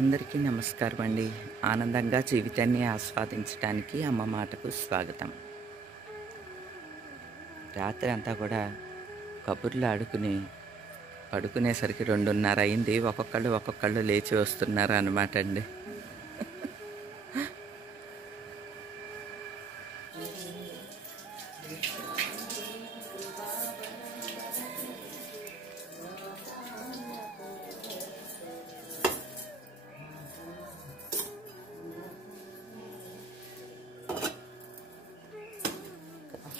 అందరికీ నమస్కారం అండి. ఆనందంగా జీవితాన్ని ఆస్వాదించడానికి అమ్మ మాటకు స్వాగతం. రాత్రి అంతా కూడా కబుర్లు ఆడుకుని పడుకునేసరికి 2:30 అయింది. ఒక్కొక్కళ్ళు లేచి వస్తున్నారు అన్నమాట అండి.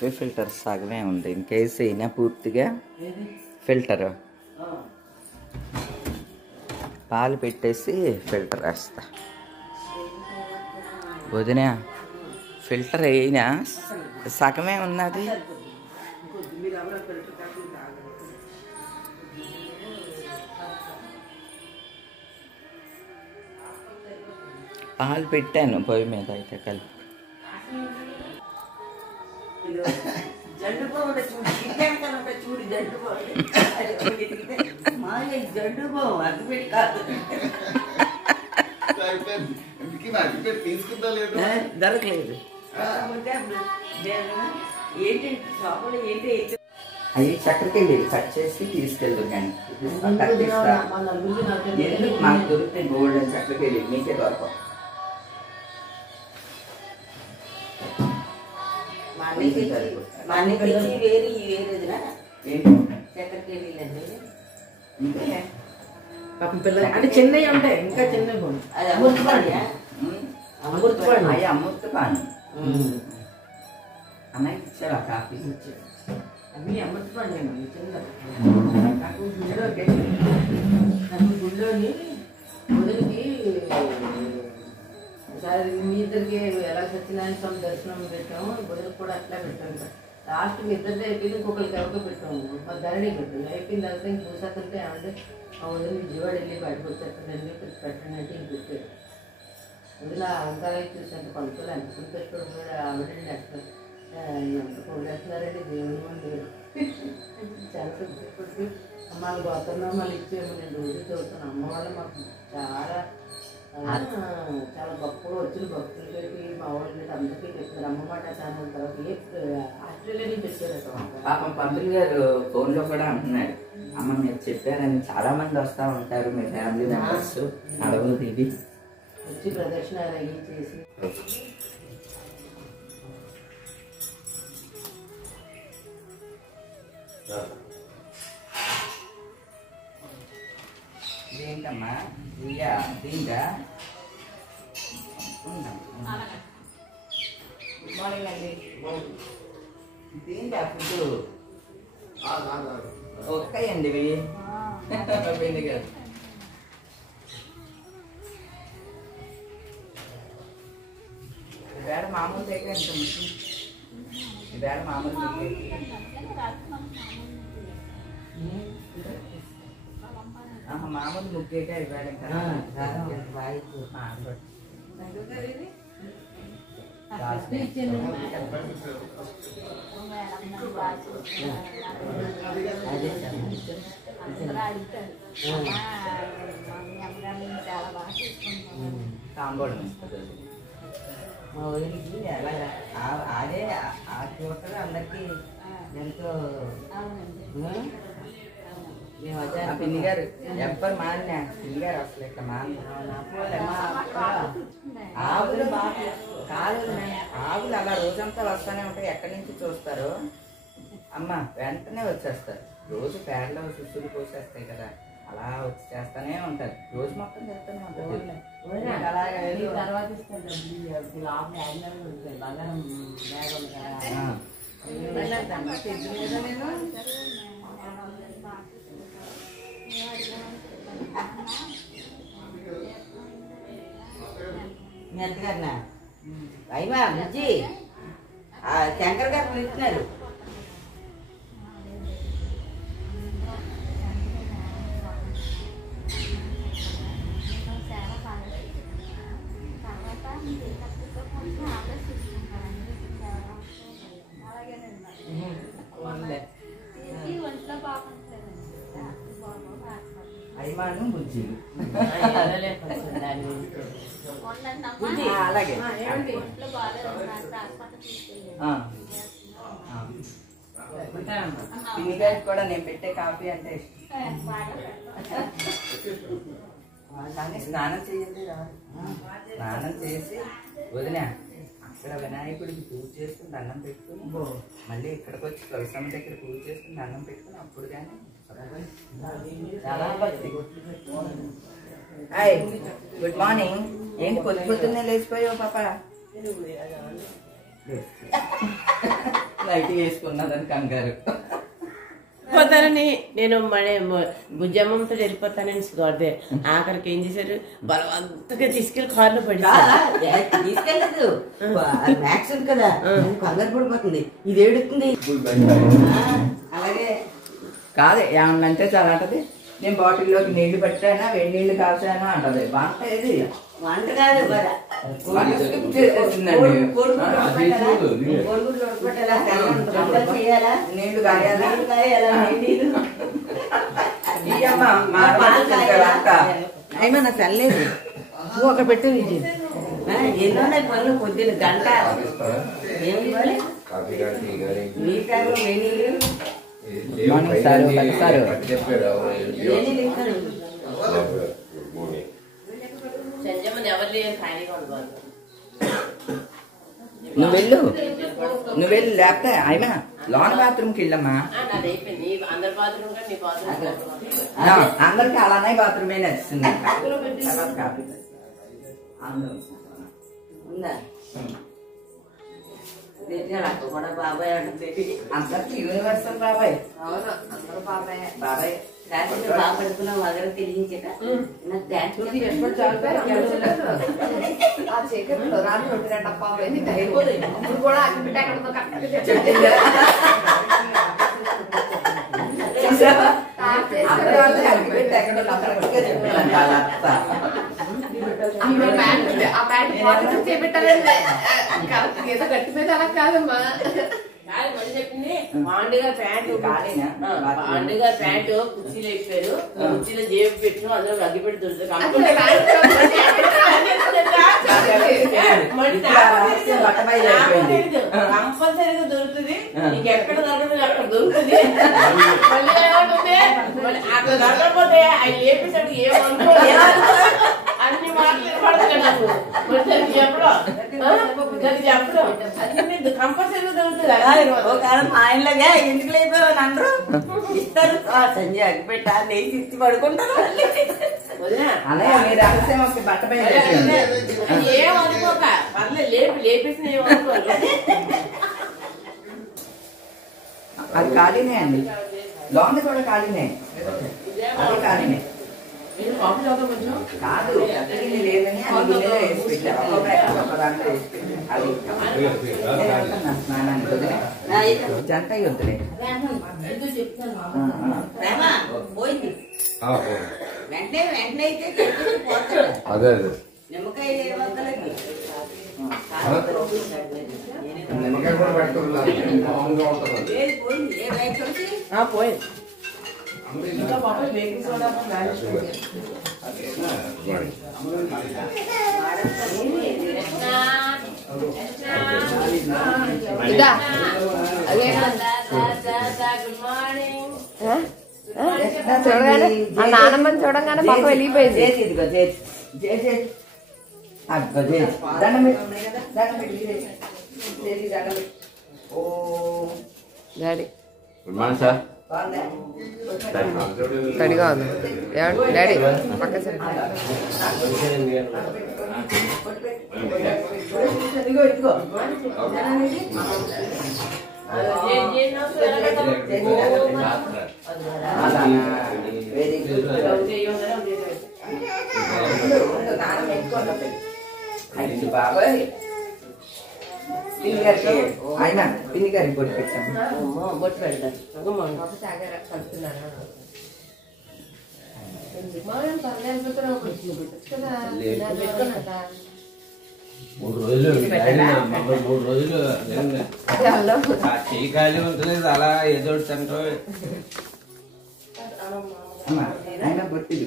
కాఫీ ఫిల్టర్ సగమే ఉంది, ఇంకేసి అయినా పూర్తిగా ఫిల్టర్ పాలు పెట్టేసి ఫిల్టర్ వేస్తా. వదిన ఫిల్టర్ అయినా సగమే ఉన్నది. పాలు పెట్టాను పొయ్యి మీద, అయితే కలిపి జండు బాగుంటే చూడు, ఇంకెంత చూడు జండు బాగుంది జండు బాగు అది పెట్టి కాదు దొరకలేదు. ఏంటి షాపులో ఏంటి అవి చక్కరకెళ్ళి కట్ చేసి తీసుకెళ్దు. కానీ ఎందుకు మాకు దొరికితే గోల్డ్ అని చక్కరకెళ్ళి మీకే దొరకవు. వేరే ఈ వేరేదినా ఏంటి చక్కరికి వెళ్ళండి. పాపం పిల్లలు అంటే చిన్నవి ఉంటాయి, ఇంకా చిన్నవి పోను. అది అమృతపాణి అవి అమృతపాణి. అన్నయ్య ఇచ్చావా కాఫీ? అవి అమృతపాణి నాకు గుళ్ళోని మొదటికి ఒకసారి మీ ఇద్దరికి ఎలా సత్యనారాయణ స్వామి దర్శనం పెట్టాము, బుధులకు కూడా అట్లా పెట్టాము. లాస్ట్ మీ ఇద్దరితో అయిపోయింది, ఇంకొకరికి ఎవరికో పెట్టాము, మా ధరణి పెట్టాము. అయిపోయిన తర్వాత ఇంక చూసాకంటే ఏమంటే ఆ వదిన విజయవాడ వెళ్ళి బయటకు వచ్చేటండి పెట్టండి అంటే ఇంక పెట్టాడు. వదిన అలంకారం చూసాక పలుకోలే, అంత కష్టపడి ఆవిడండి అట్లా ఎంత పోగేస్తున్నారండి దేవుని మంది చాలా సంతోషపడి అమ్మాలు గోతనామాలు ఇచ్చేమో. నేను రోజు చదువుతాను. అమ్మ వాళ్ళు మాకు చాలా చాలా గొప్పగా వచ్చిన భక్తులు పెట్టి మా వాళ్ళు అందరికీ చెప్తారు. అమ్మ మాట ఛానల్ తర్వాత ఆస్ట్రేలియా నుంచి వచ్చారట. పాపం పంతులు గారు ఫోన్ లో కూడా అంటున్నాడు, అమ్మ మీరు చెప్పారని చాలా మంది వస్తా ఉంటారు మీ ఫ్యామిలీ మెంబర్స్ అడవులు దిగి వచ్చి ప్రదక్షిణాలు అయ్యి చేసి ఏంటమ్మా ఇయ్యా దీంగా. గుడ్ మార్నింగ్ అండి. దీంగా ఫుడ్ ఒక్కయండి ఇవి గారు. ఈవేళ మామూలు దగ్గర ఎంత ఈవేళ మామూలు మామూలు ముగ్గేగా ఈవేళ తాంబూలం ఇస్తుంది. మా వదిలికి అలాగా అదే ఆ చూడటం అందరికీ ఎంతో. మేము పిన్ని గారు ఎవ్వరు మారినా పిన్ని గారు అసలు ఇట్లా ఆవులు కాదు, ఆవులు అలా రోజంతా వస్తూనే ఉంటాయి. ఎక్కడి నుంచి చూస్తారు అమ్మ, వెంటనే వచ్చేస్తారు. రోజు పేడలో సుసులు పోసేస్తాయి కదా, అలా వచ్చి చేస్తానే ఉంటారు. రోజు మొత్తం చేస్తానే ఉంటారు. తర్వాత ఇస్తాను బంగారం మీ అత్తగారినా అయ్యమా బుజ్జి శంకర్ గారు పిలుస్తున్నారు. అయ్యమా అను బుజ్జి. వెళ్ళలేకపోతుంది దాని గురించి. అలాగే పిన్నిగారికి కూడా నేను పెట్టే కాఫీ అంటే ఇష్టం. కానీ స్నానం చేయండి రా. స్నానం చేసి వదినా అక్కడ వినాయకుడికి పూజ చేసుకుని దండం పెట్టుకుని మళ్ళీ ఇక్కడికి వచ్చి తులసమ్మ దగ్గర పూజ చేసుకుని దండం పెట్టుకుని అప్పుడు కానీ చాలా భక్తి. Hi good morning. ఏంటి పొద్దున్నే లేచిపోయావు పాప? లైట్ వేసుకున్నదని కంగారు. పోతానని నేను మళ్ళీ బుజ్జమ్మతో వెళ్ళిపోతానని గొడదే ఆఖరికి ఏం చేశారు బలవంతంగా తీసుకెళ్లి కార్లో పడి తీసుకెళ్ళదు మ్యాక్స్ ఉంది కదా కంగారు పడిపోతుంది ఇది ఏడుతుంది. అలాగే కాదు ఏమన్నంటే చాలా అంటది. నేను బాటిల్లోకి నీళ్లు పెట్టానా వేడి నీళ్లు కాల్చానా అంటది. వంట ఏది వంట కాదు స్కిప్ చేసేసిందండి. నీళ్లు కాయాలా ఏమన్నా తెల్లేదు నువ్వు ఒక పెట్టు ఎన్నోన్నాయి పనులు పొద్దున్న గంట ఏమి ఇవ్వాలి నీ టైంలో వేణీళ్ళు సంజమ్మని ఎవరు లేరు ఖాళీగా ఉండదు. నువ్వు వెళ్ళు లేకపోతే అయినా లోన్ బాత్రూమ్కి వెళ్ళమ్మా. నాది అయిపోయింది అందరి బాత్రూమ్ నీ బాత్రూమ్ అందరికి అలానే బాత్రూమే నచ్చింది. ఉందా అక్క కూడా బాబాయ్ అంటుంది అందరికి యూనివర్సల్ బాబాయ్. అవును అందరూ బాబాయ్ బాబాయ్. రాత్రి బాగా పడుకున్నావు వగర తెలియచాక నాకు డాన్స్ గట్టి మీద అలా కాదమ్మా చెప్పింది పాండుగా ప్యాంటు పాండుగా ప్యాంటు కుర్చీలో ఎక్కారు కుర్చీలో జేబు పెట్టు అందులో అగ్గి పెట్టి దొరుకుతుంది కంపల్సరీగా దొరుకుతుంది నీకు ఎక్కడ దొరకదు అక్కడ దొరుకుతుంది మళ్ళీ అక్కడ దొరకకపోతే అవి లేపేసరికి ఏమనుకో అన్ని మాటలు పడుతుంది నాకు చెప్పడం అది కంపల్సరీగా దొరుకుతుంది. మా ఆయనలాగా ఎందుకు లేకపోయావు అందరూ ఇస్తారు సంజయ్ అగ్గిపెట్ట నెయ్యి ఇచ్చి పడుకుంటారు అలాగే మీరు ఆలస్యం ఒక బట్ట ఏమనుకోక పర్లేదు లేపేసిన ఏమనుకోరు. అది ఖాళీనే అండి. లోన్ కూడా ఖాళీనే. అది ఖాళీనే కాదు. లేదని వేసి పెట్టాను. అది స్నానానికి వదిలే జంట వద్దులే పోయింది వెంటనే వెంటనే అయితే పోతాడు నిమ్మకాయ పోయింది ఏ బయట పోయింది చూడగానే నానమ్మని చూడగానే పక్క వెళ్ళిపోయింది. ఇదిగో దండం ఓ డాడీ గుడ్ మార్నింగ్ సార్. తడిగా ఉంది డాడీ పక్క సరే. ఇదిగో వెరీ గుడ్. బాబాయ్ పిన్ని గారికి ఆయన పిన్ని గారికి బొట్టు పెట్టాము. బొట్టు పెడతారు మూడు రోజులు చెయ్యి ఖాళీ ఉంటుంది అలా ఏదో తింటారు. అమ్మా ఆయన బొట్టిది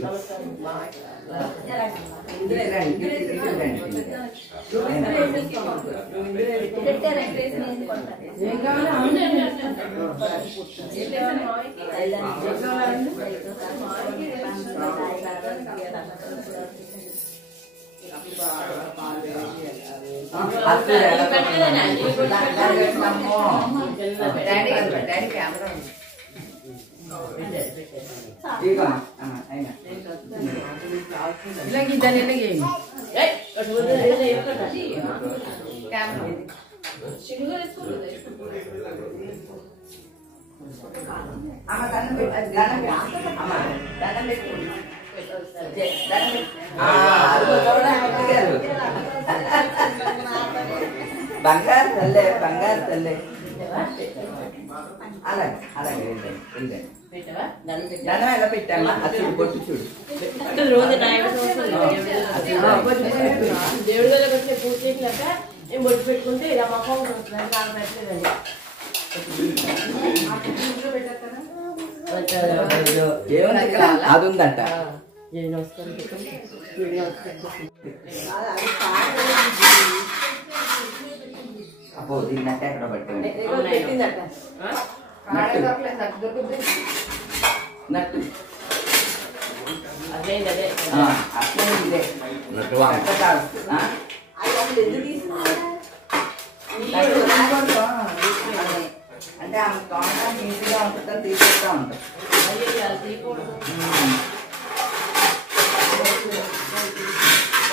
బంగారు తల్లే బంగారు తల్లే అలాగే అలాగే దండం ఎలా పెట్టామా అది చూడు బొట్టు చూడు రోజు దేవుడి దగ్గర వచ్చే పూజ చేసినాక నేను బొట్టు పెట్టుకుంటే ఇలా మొక్కం పెట్టలేదండి అది ఉందంట అబ్బో దీన్ని నట్ట ఎక్కడ పట్టింది నట్టు అదే అట్లే ఇదే అంటే ఆమె తోట నీట్గా ఉంటుందని తీసుకుంటా ఉంటాం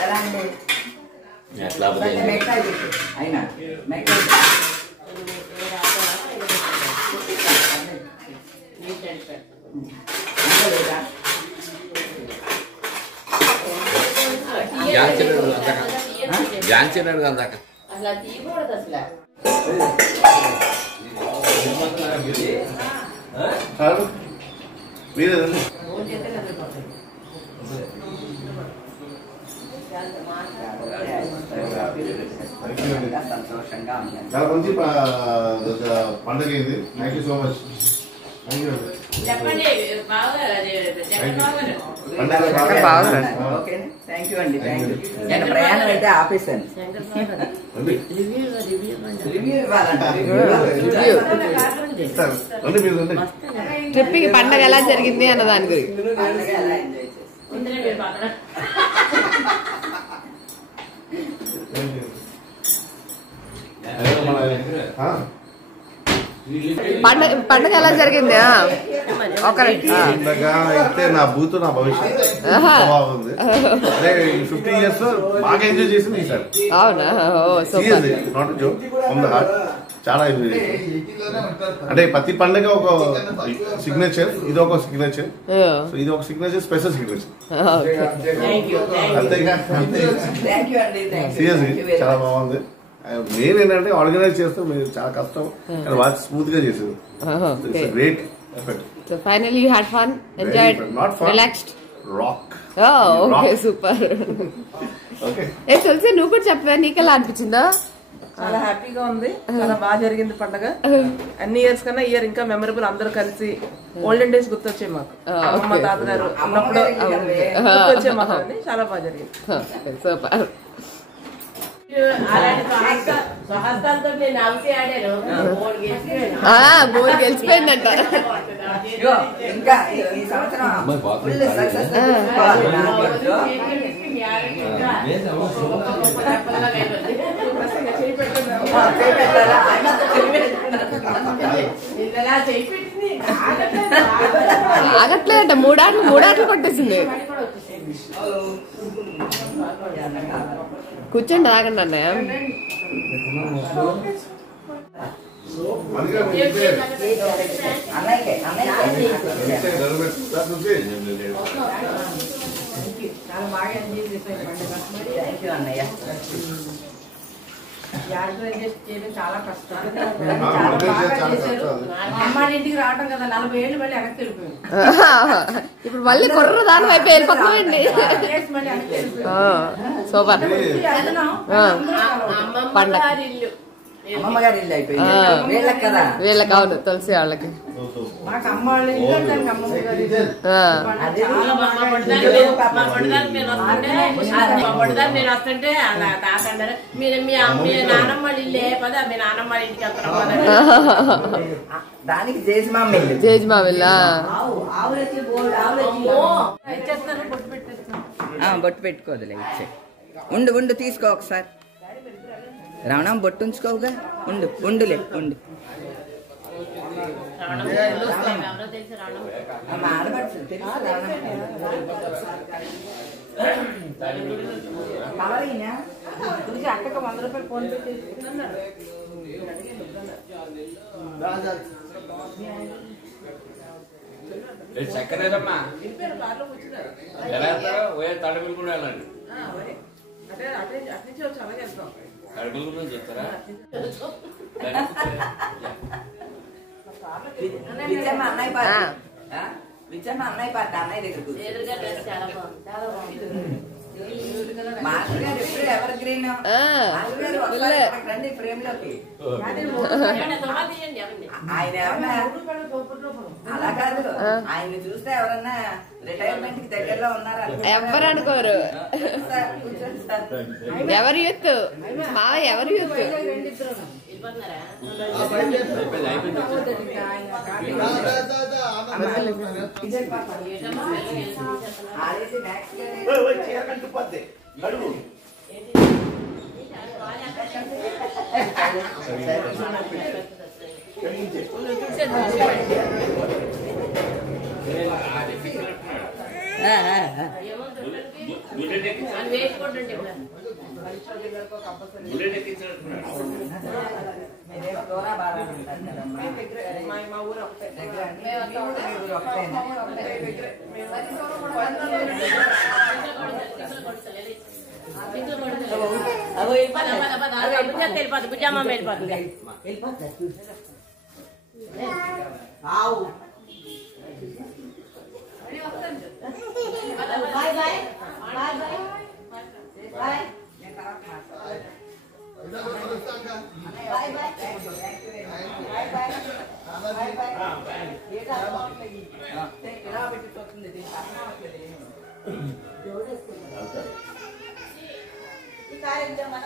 ఎలా అండి మెక్కాయ అయినా మెక్కాయ జాన్సీనాడు అందాక అసలు తీయకూడదు అసలు సంతోషంగా ఉంది. చాలా మంచి పండుగ అయింది. Thank you so much. చెప్పండి ఓకే థ్యాంక్ యూ అండి థ్యాంక్ యూ. నేను ప్రయాణం అయితే ఆపేశాను. రివ్యూ ఇవ్వాలంట. ట్రిప్ కి పండగ ఎలా జరిగింది అన్న దాని గురించి పండుగ ఎలా ఎంజాయ్ చేశారు? పండగ ఎలా జరిగింది పండగ అయితే నా బూత్ నా భవిష్యత్ బాగుంది. అదే 50 years బాగా ఎంజాయ్ చేసింది ఈసారి. అవునా seriously not joke from the heart. చాలా ఎంజాయ్ చేసింది. అంటే ప్రతి పండుగ ఒక సిగ్నేచర్, ఇది ఒక సిగ్నేచర్. సో ఇది ఒక సిగ్నేచర్, స్పెషల్ సిగ్నేచర్. అంతేగా సీరియస్లీ చాలా బాగుంది. మెయిన్ ఏంటంటే ఆర్గనైజ్ చేస్తే మీరు చాలా కష్టం కానీ వాళ్ళు స్మూత్ గా చేసేది. Great effect. So finally you had fun, enjoyed, not fun, relaxed. Rock. Oh, okay, super. Okay. ఏ తులసి నువ్వు కూడా చెప్పవా, నీకెలా అనిపించిందా? చాలా హ్యాపీగా ఉంది. చాలా బాగా జరిగింది పండుగ. అన్ని ఇయర్స్ కన్నా ఇయర్ ఇంకా మెమరబుల్. అందరూ కలిసి ఓల్డెన్ డేస్ గుర్తొచ్చాయి మాకు. అమ్మమ్మ తాతగారు ఉన్నప్పుడు గుర్తొచ్చాయి మాకు. చాలా బాగా జరిగింది. సూపర్. స్వహస్తాలతో నేను అవసి ఆడాను. గోల్ గెలిచిపోయిందంట. ఇంకా ఈ సంవత్సరం ఫుల్ సక్సెస్ ఆగట్లేదంట. మూడాట్లు కొట్టేసింది. కూర్చోండి, ఆగండి అన్నయ్య. అన్నయ్యకే చాలా బాగా ఎంజాయ్ చేశాను పండుగ. థ్యాంక్ యూ అన్నయ్య. ఆర్గనైజ్ చేయడం చాలా కష్టం. చాలా బాగా చేశారు. అమ్మాయి ఇంటికి రావడం కదా 40 ఏళ్ళు మళ్ళీ వెనక్కి వెళ్ళిపోయాం. ఇప్పుడు మళ్ళీ కుర్ర దాని వైపు వెళ్ళిపోతామండి. సూపర్. అమ్మమ్మ గారి ఇల్లు అయిపోయింది వీళ్ళకి కదా. వీళ్ళకి అవును, తులసి వాళ్ళకి. మాకు అమ్మ వాళ్ళు ఇల్లు దానికి అమ్మమ్మ గారు అదే నేను వస్తుంటే అలా తాత అన్నారు మీరు మీ నానమ్మ వాళ్ళు ఇల్లే పదా మీ నానమ్మ వాళ్ళ ఇంటికి వెళ్తారు దానికి జేజ్మామ ఇల్లు. జేజ్మా వెళ్ళా ఆవులు వచ్చి బోర్డు ఆవులు వచ్చి బొట్టు పెట్టుకోదులే ఇచ్చే. ఉండు ఉండు తీసుకో ఒకసారి. రావణం బొట్టు ఉంచుకోవుగా. ఉండులే ఉండు. మా ఆడపడుచు తెలుసు కలరైనా తులసి అక్కకు 100 రూపాయలు ఫోన్ పెట్టి చక్కరేదమ్మా ఎలా వెళ్తారో తడబిల్కుండా వెళ్ళండి. అటు నుంచి వచ్చి అలాగే వెళ్తాం. తడబిల్కుండా చెప్తారా? విజయమ్మ అన్నయ్య పాట విజయమ్మ అన్నయ్య పాట అన్నయ్య దగ్గరకు మాస్టర్ గారు ఎప్పుడు ఎవర్ గ్రీన్ రండి ఫ్రేమ్ లోకి. ఆయన ఏమన్నా అలా కాదు, ఆయన్ని చూస్తే ఎవరన్నా రిటైర్మెంట్ కి దగ్గరలో ఉన్నారా? ఎవరు అనుకోరు. కూర్చోండి సార్. ఎవరు యూత్ మా ఎవరు యూత్ ఆడేసి మ్యాక్స్ మా ఊరు ఒకటే. వెళ్ళిపోతుంది బుజ్జమ్మ వెళ్ళిపోతుంది. ఈ కార్యక్రమం